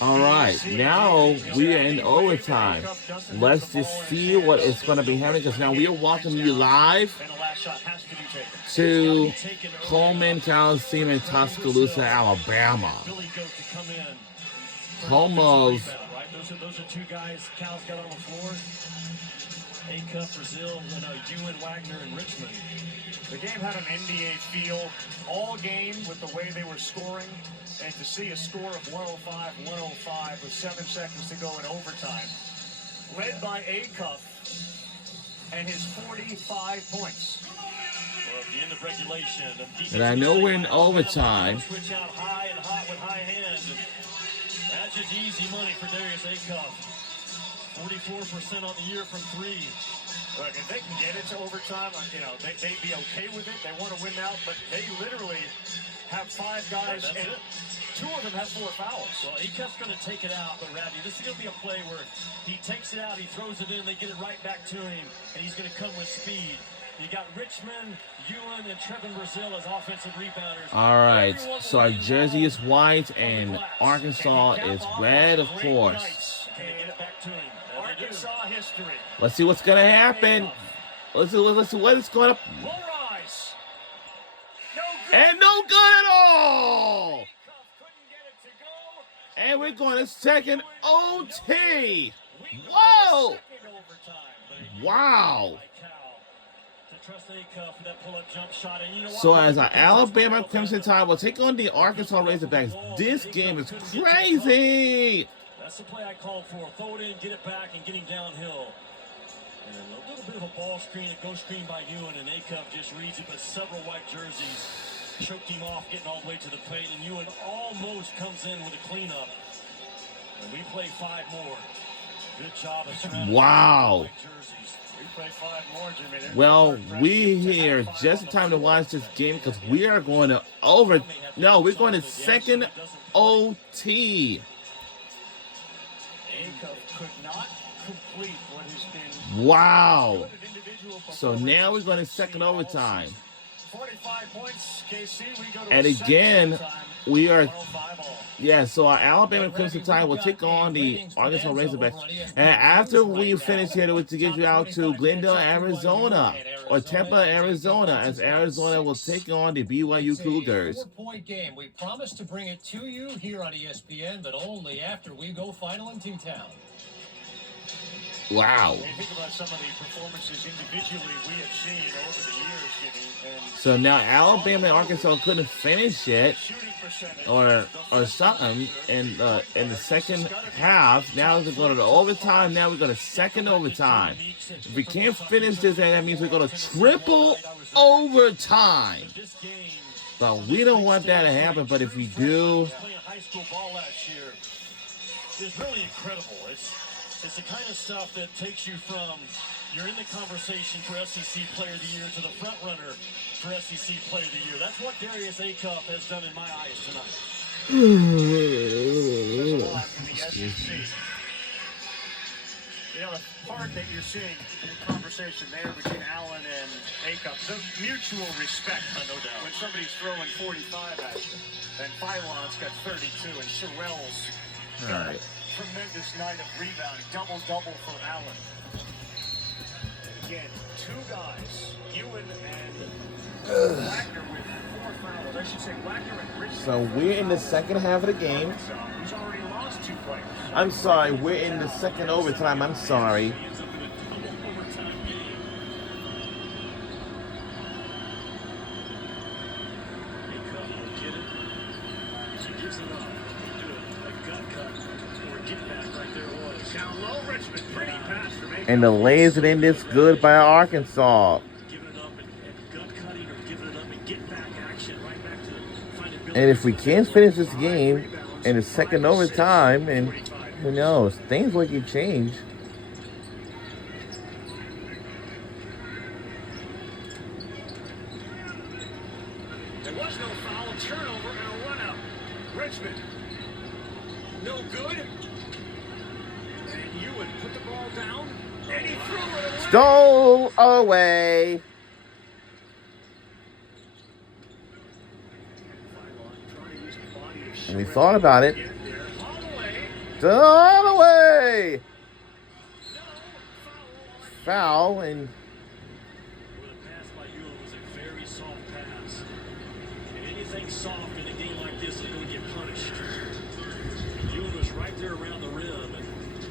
All right, now we are in overtime. Let's just see what is going to be happening because now we are welcoming you live to Coleman Coliseum in Tuscaloosa, Alabama. Home of those are two guys Cal's got on the floor. A-Cup, Brazil, Ewan, Wagner, and Richmond. The game had an NBA feel all game with the way they were scoring. And to see a score of 105 with 7 seconds to go in overtime, led by A-Cup and his 45 points. Well, at the end of regulation, and I know we're in overtime. Switch out high and hot with high hands. That's just easy money for Darius A-Cup. 44% on the year from three. Look, if they can get it to overtime, they'd be okay with it. They want to win out, but they literally have 5 guys, and 2 of them have 4 fouls. Well, A-Cup's going to take it out, but Radney, this is going to be a play where he takes it out, he throws it in, they get it right back to him, and he's going to come with speed. You got Richmond, Ewan, and Trevin Brazil as offensive rebounders. All right, so our jersey is white and Arkansas is red, of course. Arkansas history. Let's see what's going to happen. Let's see what is going to... And no good at all! And we're going to second OT. Whoa! Wow. So as our Alabama Crimson Tide will take on the Arkansas Razorbacks, this game is crazy. That's the play I called for. Throw it in, get it back, and get him downhill. And a little bit of a ball screen, a ghost screen by Ewan, and A-Cup just reads it, but several white jerseys choked him off, getting all the way to the paint, and Ewan almost comes in with a cleanup. And we play 5 more. Good job of surrounding wow. jerseys. We play 5 more, Jimmy. Well, we here just in time to watch this game because we are going to we're going to second OT. Could not complete what has been wow. So now we're going to second overtime. 45 points, KC. We go to and again, we are yeah, so our Alabama Crimson Tide will take on the Arkansas Razorbacks. And after we finish here, we'll get you out to Glendale, Arizona, or Tempe, Arizona, as Arizona will take on the BYU Cougars. 4-point game. We promised to bring it to you here on ESPN, but only after we go final in T-Town. Wow. When you think about some of the performances individually we have seen over the years, Jimmy, and so now Alabama and Arkansas couldn't finish it or something in the second half. Now we're going to overtime. Now we're going to second overtime. If we can't finish this, that means we're going to triple overtime. But we don't want that to happen. But if we do, high school ball last year is really incredible. It's the kind of stuff that takes you from you're in the conversation for SEC Player of the Year to the front runner for SEC Player of the Year. That's what Darius A-Cup has done in my eyes tonight. The part that you're seeing in the conversation there between Allen and A-Cup, the mutual respect, no doubt. When somebody's throwing 45 at you, and Phylon's got 32, and Sherrell's got tremendous night of rebounding, double-double for Allen. Again, 2 guys, Ewan and Wagner with 4 fouls. I should say Wagner and Richmond. So we're in the second half of the game. He's already lost 2 players. I'm sorry, we're in the second overtime. I'm sorry. And the lays it in this good by Arkansas. And if we can't finish this game in the second overtime, and who knows, things will get changed. There was no foul, turnover, and a run-out. Richmond, no good. And Ewan put the ball down, and he threw it away. Stole away. We thought about it. Dunaway! Foul, and Well, the pass by Ewan was a very soft pass. And anything soft in a game like this is going to get punished. Ewan was right there around the rim, and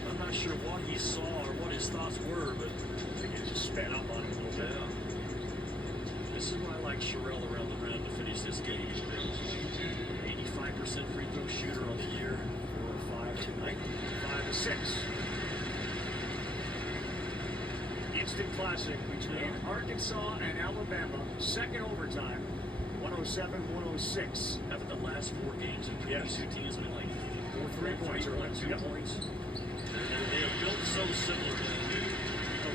I'm not sure what he saw or what his thoughts were, but I think it just sped up on him a little bit. This is why I like Sherrill around the rim to finish this game. 85% free throw shooter on the year. 4 or 5 tonight. 5 to 6. Instant classic between Arkansas and Alabama. Second overtime. 107-106. After the last 4 games, and yes, two teams have been like 4 3-points or like 2 points. And they have built so similar.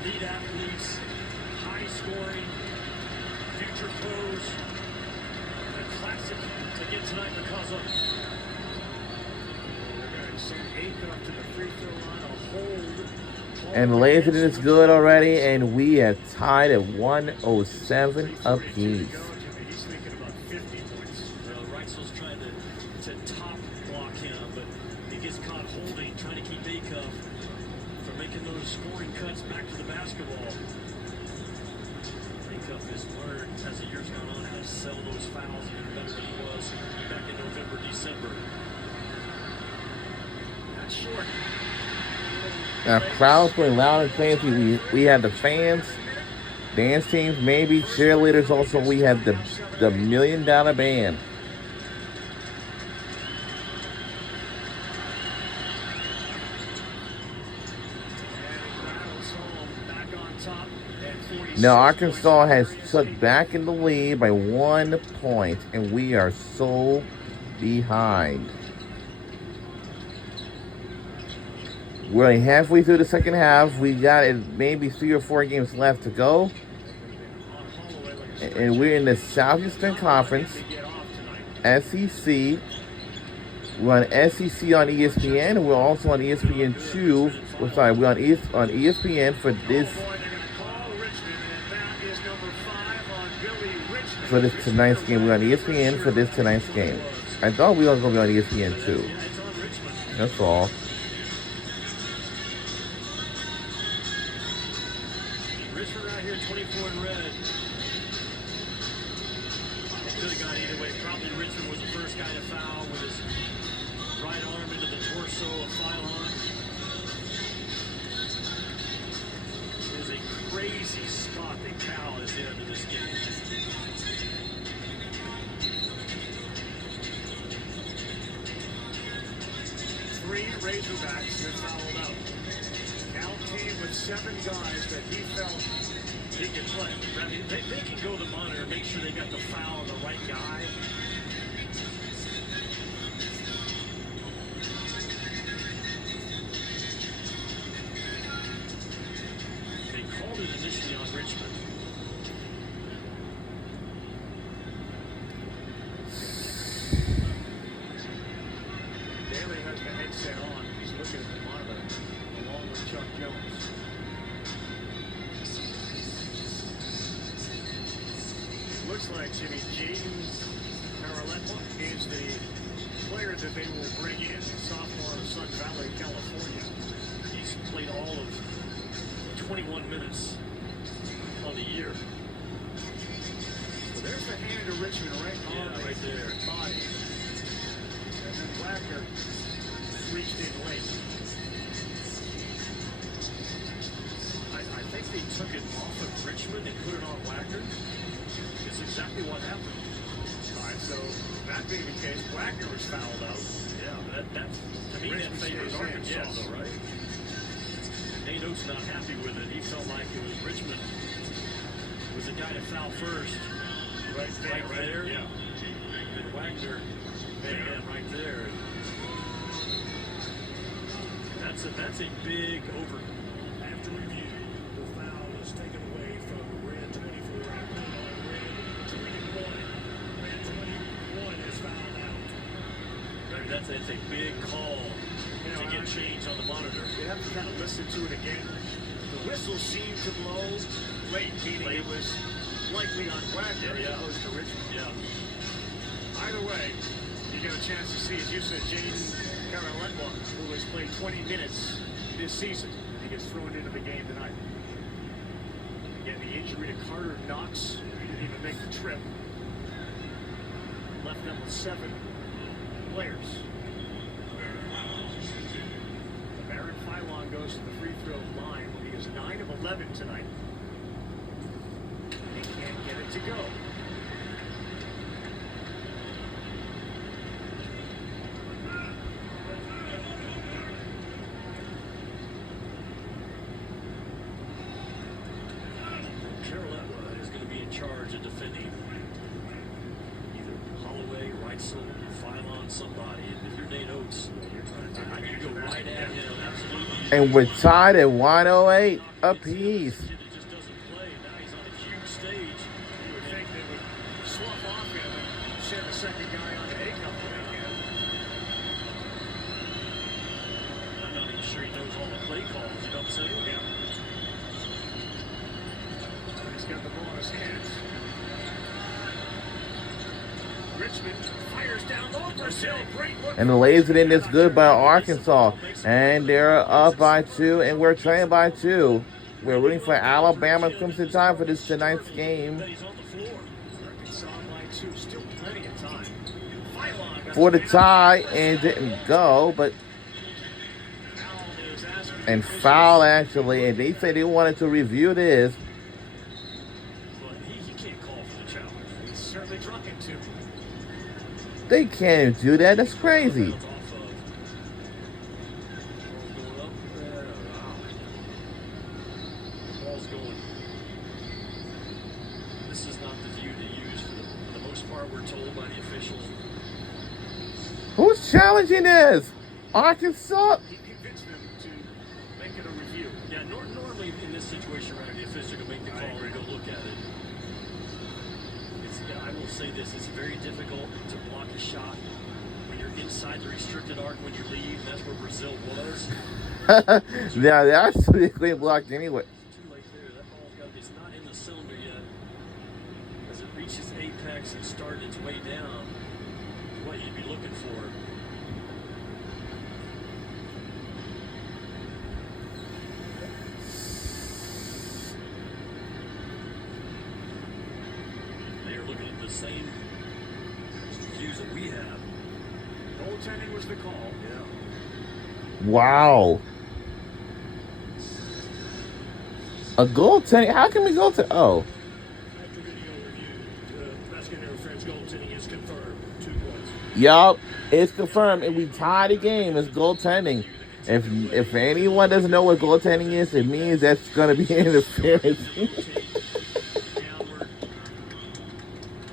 Elite athletes, high scoring, future pros. A classic again tonight because of. They're going to send Aycock to the free throw line. A hold. And Latham is good already, and we have tied at 107 apiece. He's thinking about 50 points. Reitzel's trying to top block him, but he gets caught holding, trying to keep Aycock from making those scoring cuts back to the basketball. Aycock has learned as the years gone on how to sell those fouls even better than he was back in November, December. That's short. Now, crowd's going loud and crazy. We had the fans, dance teams, maybe cheerleaders. Also, we had the $1 million band. Now, Arkansas has took back in the lead by 1 point, and we are so behind. We're only halfway through the second half. We got maybe 3 or 4 games left to go. And we're in the Southeastern Conference, SEC. We're on SEC on ESPN, and we're also on ESPN2. We're on ESPN for this tonight's game. We're on ESPN for this tonight's game. I thought we were going to be on ESPN2. That's all. Richmond right here, 24 in red. It could have gone either way. Probably Richmond was the first guy to foul with his right arm into the torso of Phylon. It is a crazy spot that Cal is in this game. Three Razorbacks get fouled out. Cal came with 7 guys that he felt he could play. I mean, they can go to the monitor and make sure they got the foul on the right guy. They called it initially on Richmond. Daly has the headset on. He's looking at the monitor along with Chuck Jones. Looks like Jimmy Jaden Paraletma is the player that they will bring in, sophomore of Sun Valley, California. He's played all of 21 minutes on the year. So there's the hand of Richmond right on right there. Body. And then Wagner reached in late. I think they took it off of Richmond and put it on Wagner. It's exactly what happened. All right, so that being the case, Wagner was fouled out. Yeah, but that to me, that favors Arkansas, though, right? Nate Oates not happy with it. He felt like it was Richmond was the guy to foul first. Right there. Yeah. And Wagner, man, right there. That's a big over. After review, the foul is taken away from red 24 and put on red 21. Red 21 is fouled out. Right, that's a big call to get changed on the monitor. You have to kind of listen to it again. The whistle seemed to blow late, meaning it was likely on Wagner as opposed to Richmond. Yeah. Either way, You get a chance to see, as you said, Jaden Karalenwa, who has played 20 minutes this season. He gets thrown into the game tonight. Again, the injury to Carter Knox. He didn't even make the trip. Left them with 7 players. Baron Philon goes to the free throw line. He is 9 of 11 tonight. He can't get it to go. Carolina is going to be in charge of defending either Holloway, Reitzel, Philon, somebody. And if you're Nate Oates, I need to go right at him. Absolutely. And we're tied at 108 apiece. It just doesn't play. Now he's on a huge stage. You would think they would slough off him and send the second guy on to A-Cup when they can. I'm not even sure he knows all the play calls. You know what I'm saying? Yeah. He's got the ball in his hands. Richmond fires down low. Brazil, great look. And lays it in. It's good by Arkansas. And they're up by 2, and we're trailing by 2. We're rooting for Alabama Crimson Tide for this tonight's game. He's on the floor. Arkansas by 2. Still plenty of time. Philon got For the the man tie, up. and didn't go, but Foul is asked for the and officials. foul actually. And they said they wanted to review this. But he can't call for the challenge. He's certainly drunk it too. They can't do that. That's crazy. Off of. Ball's going up. Wow. Ball's going. This is not the view to use for the most part. We're told by the officials. Who's challenging this? Arkansas? He convinced them to make it a review. Yeah, normally in this situation, right, the official can make the call and go look at it. I will say this, it's very difficult to block a shot when you're inside the restricted arc when you leave. That's where Brazil was. Yeah, they actually clean blocked anyway. Too late there. That ball's got it's not in the cylinder yet. As it reaches apex and started its way down, what you'd be looking for. They are looking at the same views that we have. Goaltending was the call. Yeah. Wow. A goaltending? How can we go to? Oh. After video review, Basket Friends goaltending is confirmed. 2 points. Yup. It's confirmed. And we tied the game. It's goaltending. If anyone doesn't know what goaltending is, it means that's going to be interference. Downward.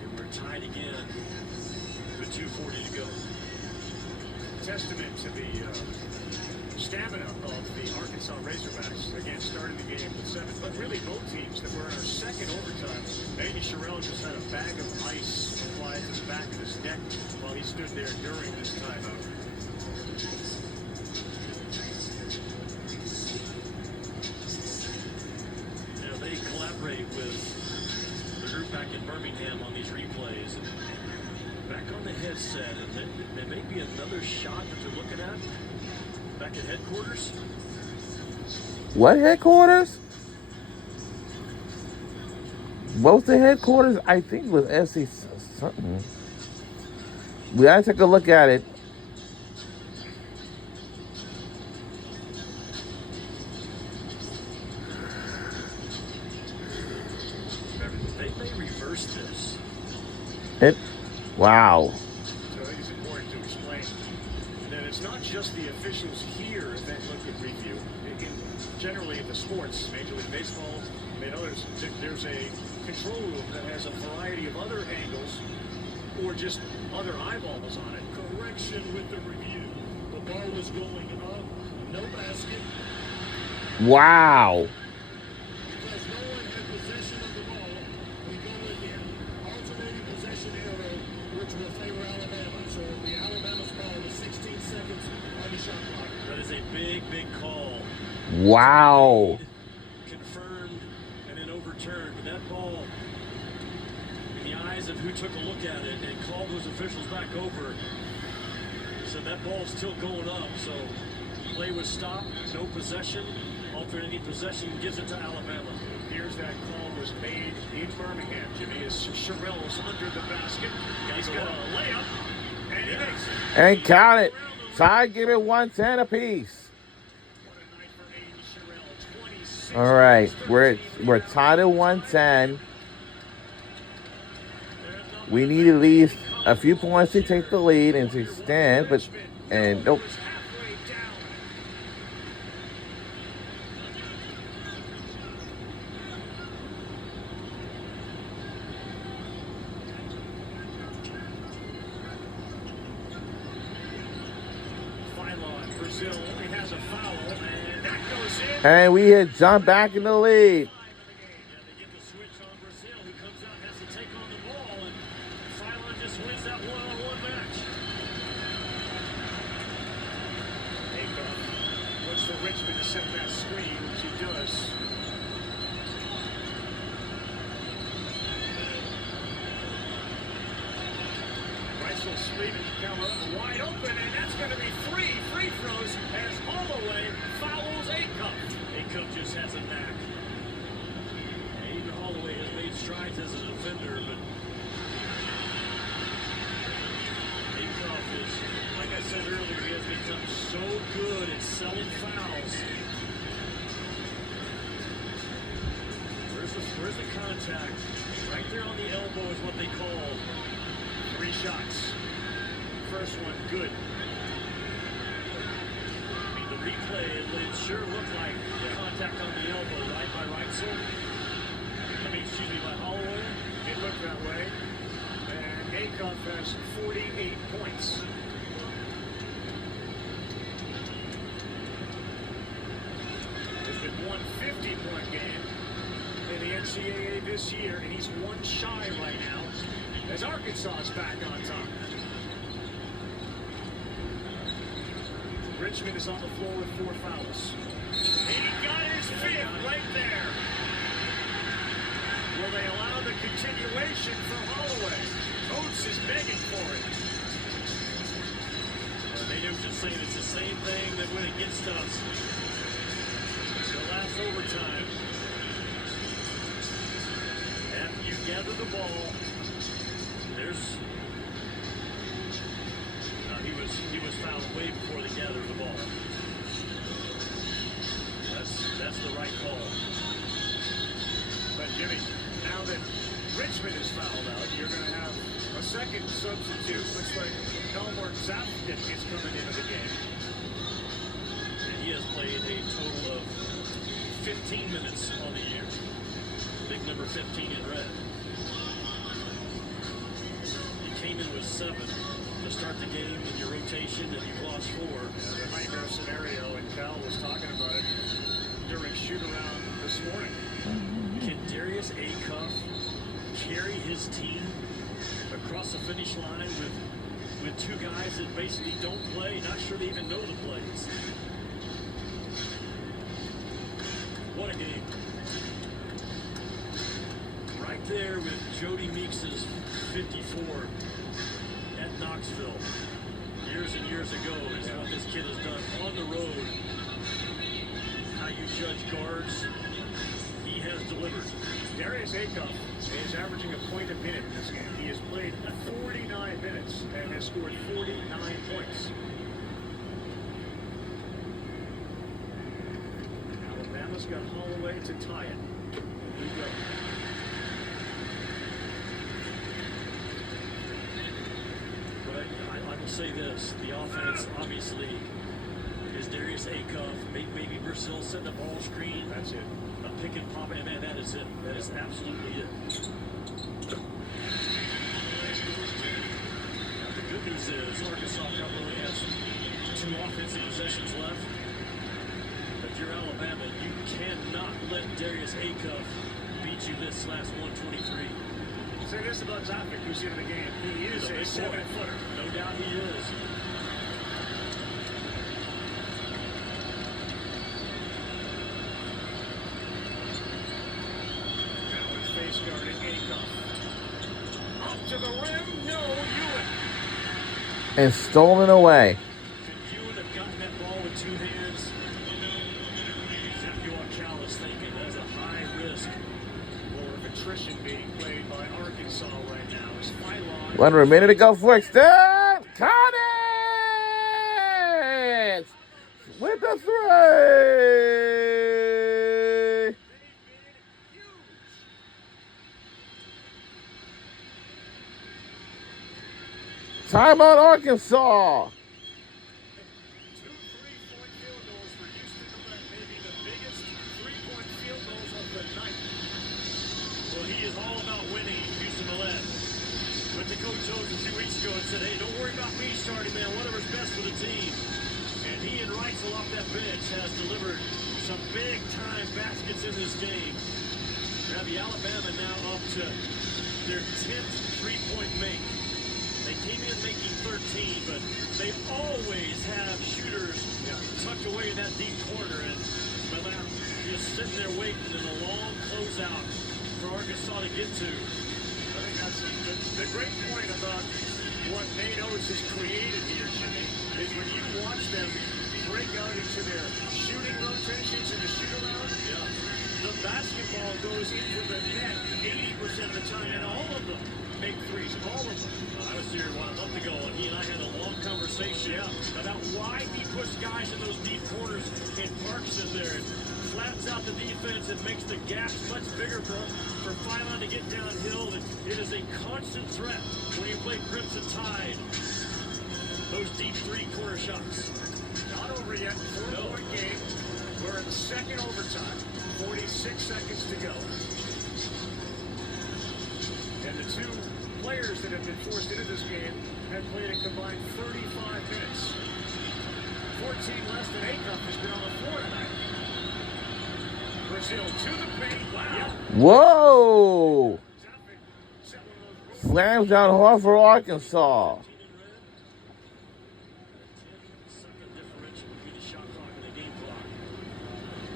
And we're tied again with 2:40 to go. Testament to the stamina of the Arkansas Razorbacks. Again, starting the game with 7. But really both teams that were in our second overtime. Maybe Sherrill just had a bag of ice applied to the back of his neck while he stood there during this timeout. You know, they collaborate with the group back in Birmingham on these replays. Back on the headset, and there may be another shot that they're looking at back at headquarters. What headquarters? What was the headquarters? I think it was SC something. We gotta take a look at it. They may reverse this. Wow. So I think it's important to explain that it's not just the officials here that look at review. Generally in the sports, Major League Baseball, and others, there's a control room that has a variety of other angles or just other eyeballs on it. Correction with the review. The ball was going up, no basket. Wow. Because no one had possession of the ball, we go with the alternating possession arrow, which will favor Alabama. So the Alabama's ball with 16 seconds on the shot clock. That is a big, big call. Wow. Confirmed and then overturned. But that ball, in the eyes of who took a look at it and called those officials back over, said, that ball's still going up, so play was stopped, no possession. Alternating possession gives it to Alabama. Here's that call was made in Birmingham, Jimmy, as Sherrill's under the basket. He's got a layup, and he makes it. And count it. Tie, give it 110 apiece. What a night for Aiden Sherrill. 26 All right, points, we're 13 tied at 110. We need at least a few points to take the lead and to extend, nope. halfway down. Phylon, Brazil only has a foul, and that goes in. And we had jumped back in the lead. Yeah, they get the switch on Brazil, who comes out, has to take on the ball, and Phylon just wins that one-on-one match. Akon looks for Richmond to send that screen, which he does. Reisel's screaming, cover wide open, and that's going to be 3 free throws as Holloway fouls Akon. Acuff just has a knack. And even Holloway has made strides as a defender, but Acuff is, like I said earlier, he has become so good at selling fouls. Where's the contact? Right there on the elbow is what they call 3 shots. First one, good. the replay. It sure looked like the contact on the elbow, right, by Reitzel. Excuse me, by Holloway. It looked that way. And Acuff has 48 points. There's been one 50-point game in the NCAA this year, and he's 1 shy right now as Arkansas is back on top. Richmond is on the floor with 4 fouls. And he got his 5th right there. Will they allow the continuation for Holloway? Oates is begging for it. They were just saying it's the same thing that went against us. The last overtime. After you gather the ball, there's he was fouled way before they gathered the ball. That's the right call. But Jimmy, now that Richmond is fouled out, you're going to have a second substitute. Looks like Elmer Zapkin is coming into the game. And he has played a total of 15 minutes on the year. Big number 15 in red. He came in with 7 to start the game in your rotation, and you've lost 4. The nightmare scenario, and Cal was talking about it during shoot-around this morning. Can Darius Acuff carry his team across the finish line with 2 guys that basically don't play, not sure they even know the plays? What a game. Right there with Jody Meeks's 54 at Knoxville. Years and years ago is what this kid has done on the road. How you judge guards, he has delivered. Darius Acuff is averaging a point a minute in this game. He has played 49 minutes and has scored 49 points. Alabama's got Holloway to tie it. Here we go. But I will say this, the offense obviously is Darius Acuff, maybe Brazil setting a ball screen. That's it. A pick and pop, and man, that is it. That is absolutely it. Now, the good news is Arkansas probably has 2 offensive possessions left. But if you're Alabama, you cannot let Darius Acuff beat you this last 123. Say this about Zapik, who's into the game. He is a 7-footer. No doubt he is. Face guarding Acuff. Up to the rim, no, Ewan. And stolen away. 1 minute to go for extend. Carnage with the 3. Timeout, Arkansas. 2 3-point field goals for Houston Millette, maybe the biggest 3-point field goals of the night. Well, he is all about winning, Houston Millette. Went to Coach Jones a few weeks ago and said, hey, don't worry about me starting, man. Whatever's best for the team. And he and Reitzel off that bench has delivered some big-time baskets in this game. Now the Alabama now up to their 10th 3-point make. They came in making 13, but they always have shooters tucked away in that deep corner. And Millette just sitting there waiting in a long closeout for Arkansas to get to. I think that's the great point about what Nate Oates has created here, Jimmy, is when you watch them break out into their shooting rotations in the shoot-around, the basketball goes into the net 80% of the time, and all of them make threes, all of them. I was here a month ago, and he and I had a long conversation about why he puts guys in those deep corners and parks in there and flattens out the defense and makes the gaps much bigger for Phylon to get downhill. It is a constant threat when you play Crimson Tide. Those deep three-corner shots. Not over yet, 4-point game. We're in the second overtime, 46 seconds to go. And the two players that have been forced into this game have played a combined 35 minutes. 14 less than Acuff has been on the floor tonight. Brazil to the paint. Wow. Whoa! Slams down hard for Arkansas. Second differential between the shot clock and the game clock.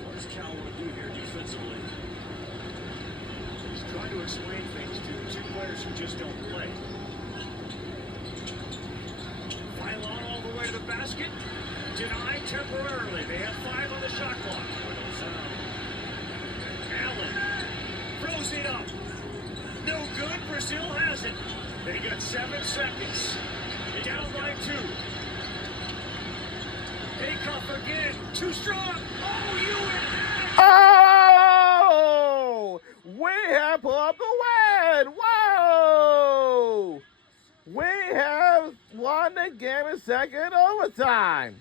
What does Cal want to do here defensively? He's trying to explain things to two players who just don't play. Phylon all the way to the basket. Denied temporarily. They have 5 on the shot clock. Allen throws it up. No good. Brazil has it. They got 7 seconds. Down by 2. Acuff again. Too strong. Oh, UNF! Oh! We have pulled up the win! Whoa! We have won the game in second overtime.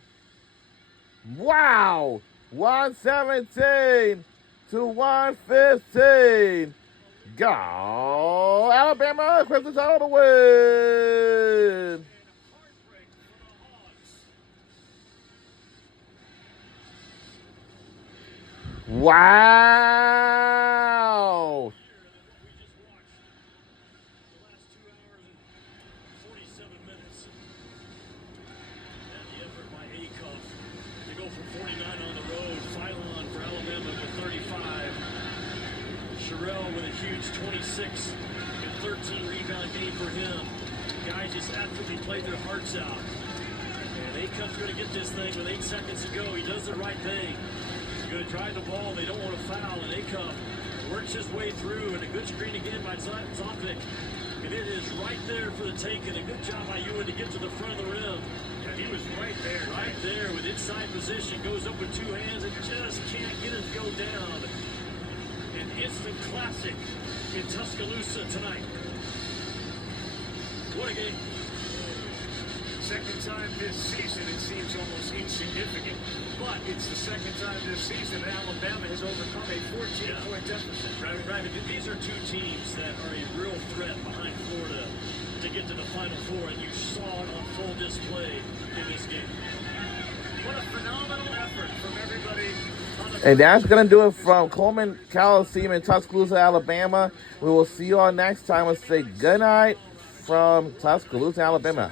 Wow! 117 to 115. Go! Alabama, Crimson Tide to win! Wow! With a huge 26 and 13 rebound game for him. Guys just absolutely played their hearts out. And Acuff's going to get this thing with 8 seconds to go. He does the right thing. He's going to drive the ball. They don't want to foul. And Acuff works his way through. And a good screen again by Zopnik. And it is right there for the taking. A good job by Ewan to get to the front of the rim. Yeah, he was right there. Right there with inside position. Goes up with 2 hands and just can't get it to go down. An instant classic in Tuscaloosa tonight. What a game. Second time this season, it seems almost insignificant. But it's the second time this season that Alabama has overcome a 14-point deficit. Right. These are 2 teams that are a real threat behind Florida to get to the Final Four, and you saw it on full display in this game. What a phenomenal effort from everybody. And that's going to do it from Coleman Coliseum in Tuscaloosa, Alabama. We will see you all next time. Let's say good night from Tuscaloosa, Alabama.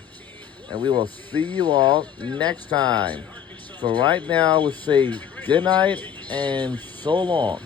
And we will see you all next time. For right now, we'll say good night and so long.